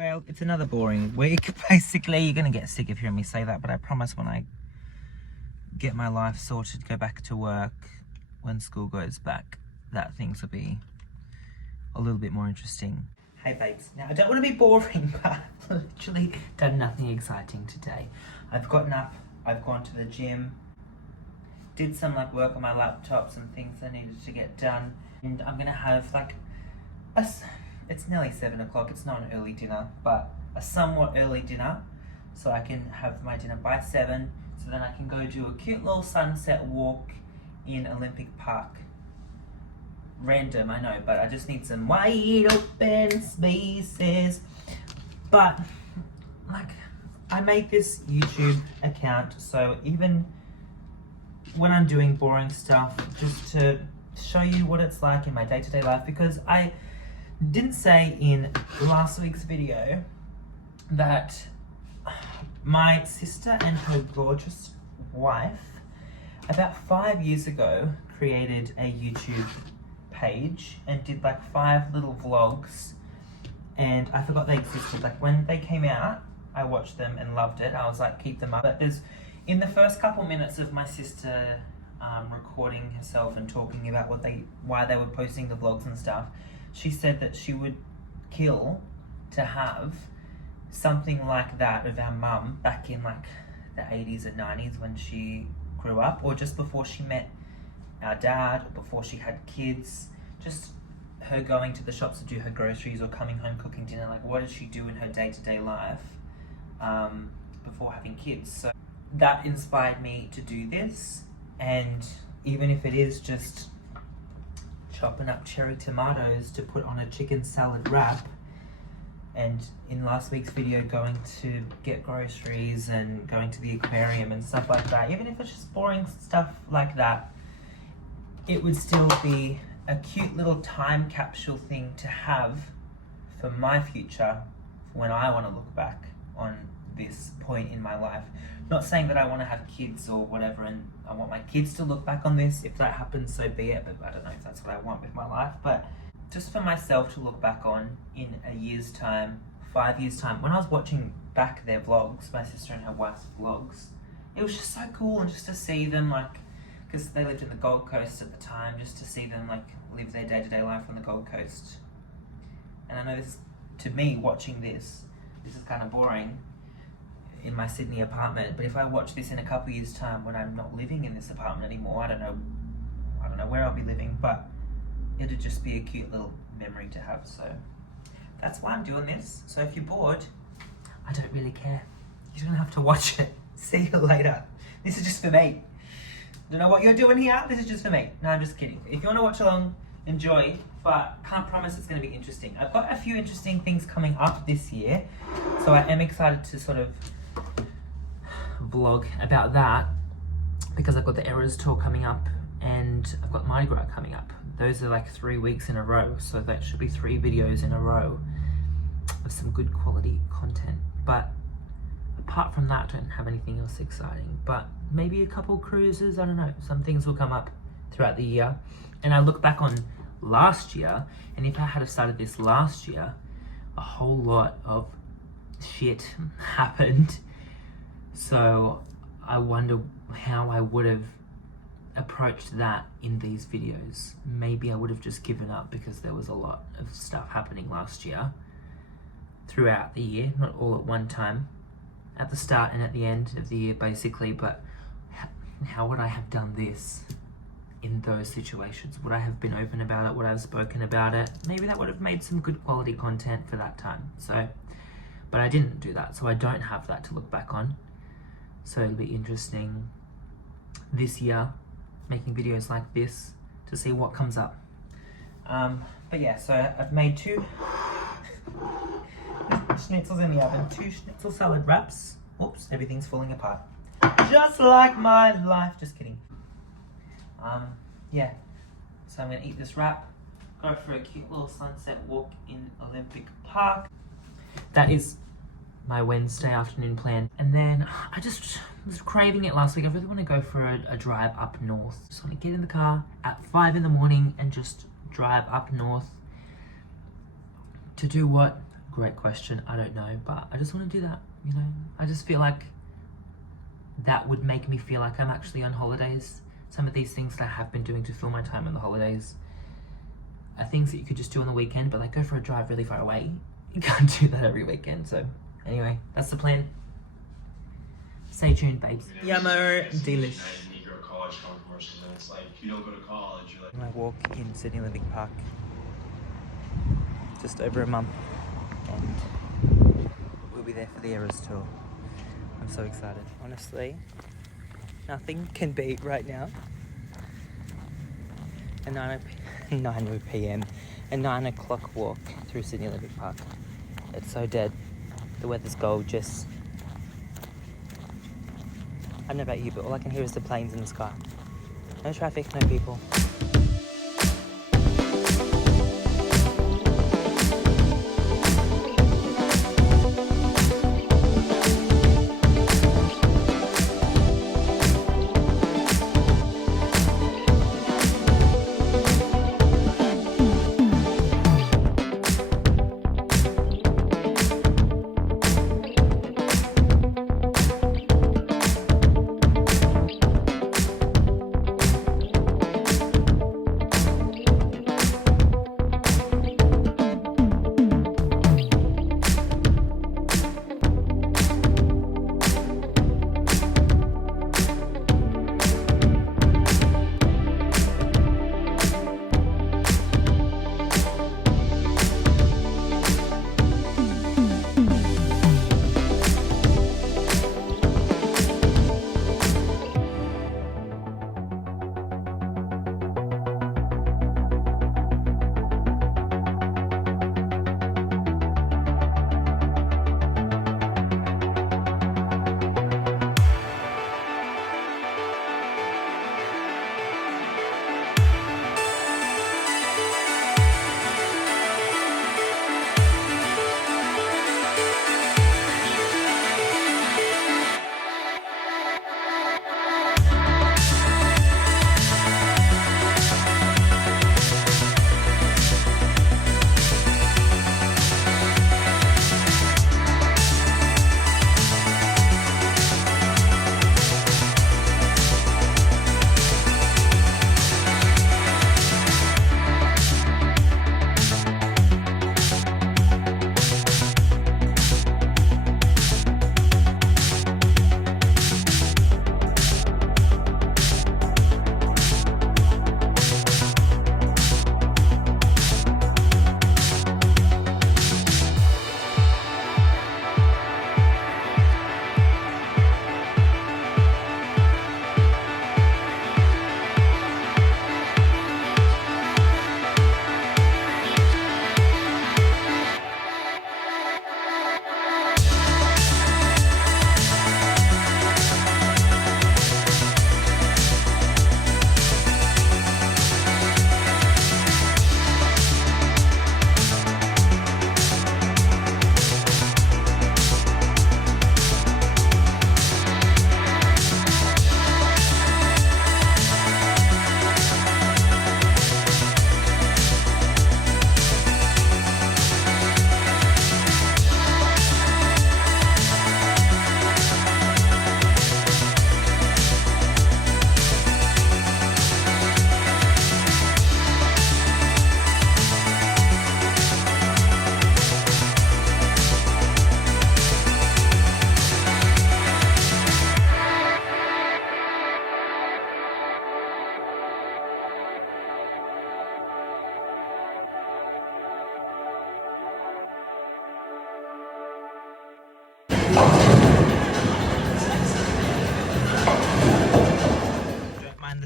Well, it's another boring week. Basically, you're going to get sick of hearing me say that, but I promise when I get my life sorted, go back to work, when school goes back, that things will be a little bit more interesting. Hey babes, now I don't want to be boring, but I've literally done nothing exciting today. I've gotten up, I've gone to the gym, did some work on my laptop, some things I needed to get done, and I'm going to have it's nearly 7 o'clock, it's not an early dinner, but a somewhat early dinner, so I can have my dinner by 7, so then I can go do a cute little sunset walk in Olympic Park. Random, I know, but I just need some wide open spaces. But, I make this YouTube account, so even when I'm doing boring stuff, just to show you what it's like in my day-to-day life, because I didn't say in last week's video that my sister and her gorgeous wife, about 5 years ago, created a YouTube page and did 5 little vlogs, and I forgot they existed. When they came out, I watched them and loved it. I was like, keep them up. But there's, in the first couple minutes of my sister recording herself and talking about why they were posting the vlogs and stuff, she said that she would kill to have something like that of our mum back in the 80s and 90s when she grew up, or just before she met our dad, or before she had kids, just her going to the shops to do her groceries or coming home cooking dinner. What did she do in her day-to-day life before having kids? So that inspired me to do this, and even if it is just chopping up cherry tomatoes to put on a chicken salad wrap, and in last week's video going to get groceries and going to the aquarium and stuff like that, even if it's just boring stuff like that, it would still be a cute little time capsule thing to have for my future, for when I want to look back on this point in my life. Not saying that I want to have kids or whatever and I want my kids to look back on this. If that happens, so be it, but I don't know if that's what I want with my life. But just for myself to look back on in a year's time, 5 years' time, when I was watching back their vlogs, my sister and her wife's vlogs, it was just so cool, and just to see them, because they lived in the Gold Coast at the time, just to see them live their day-to-day life on the Gold Coast. And I know this, to me, watching this is kind of boring in my Sydney apartment, but if I watch this in a couple years' time when I'm not living in this apartment anymore, I don't know where I'll be living, but it'll just be a cute little memory to have. So that's why I'm doing this. So if you're bored, I don't really care. You don't have to watch it. See you later. This is just for me. Don't know what you're doing here. This is just for me. No, I'm just kidding. If you want to watch along, enjoy, but can't promise it's going to be interesting. I've got a few interesting things coming up this year, so I am excited to sort of vlog about that, because I've got the Eras tour coming up and I've got Mardi Gras coming up. Those are 3 weeks in a row, so that should be 3 videos in a row of some good quality content. But apart from that, I don't have anything else exciting, but maybe a couple cruises, I don't know, some things will come up throughout the year. And I look back on last year, and if I had started this last year, a whole lot of shit happened. So I wonder how I would have approached that in these videos. Maybe I would have just given up, because there was a lot of stuff happening last year throughout the year, not all at one time, at the start and at the end of the year basically. But how would I have done this in those situations? Would I have been open about it? Would I have spoken about it? Maybe that would have made some good quality content for that time. So, but I didn't do that, so I don't have that to look back on. So it'll be interesting this year, making videos like this, to see what comes up. But yeah, so I've made 2 schnitzels in the oven, 2 schnitzel salad wraps. Oops, everything's falling apart. Just like my life, just kidding. Yeah, so I'm gonna eat this wrap, go for a cute little sunset walk in Olympic Park. That is my Wednesday afternoon plan. And then I just was craving it last week. I really want to go for a drive up north. Just want to get in the car at 5 in the morning and just drive up north to do what? Great question. I don't know, but I just want to do that, you know. I just feel like that would make me feel like I'm actually on holidays. Some of these things that I have been doing to fill my time on the holidays are things that you could just do on the weekend, but like go for a drive really far away. You can't do that every weekend. So anyway, that's the plan. Stay tuned, babes. Yummo delish. My walk in Sydney Olympic Park. Just over a month, and we'll be there for the Eras tour. I'm so excited. Honestly, nothing can beat right now a 9 p.m. a 9 o'clock walk through Sydney Olympic Park. It's so dead. The weather's gorgeous. I don't know about you, but all I can hear is the planes in the sky. No traffic, no people.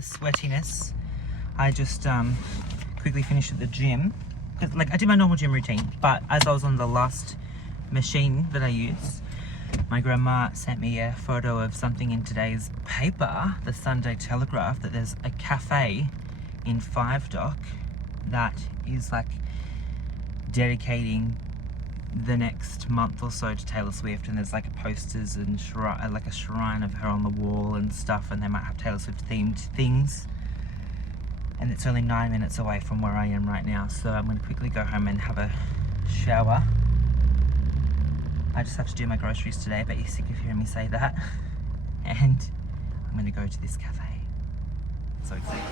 Sweatiness. I just quickly finished at the gym. Like, I did my normal gym routine, but as I was on the last machine that I use, my grandma sent me a photo of something in today's paper, the Sunday Telegraph, that there's a cafe in Five Dock that is like dedicating the next month or so to Taylor Swift, and there's like posters and like a shrine of her on the wall and stuff, and they might have Taylor Swift themed things. And it's only 9 minutes away from where I am right now, so I'm going to quickly go home and have a shower I just have to do my groceries today. I bet you're sick of hearing me say that. And I'm gonna go to this cafe. So excited.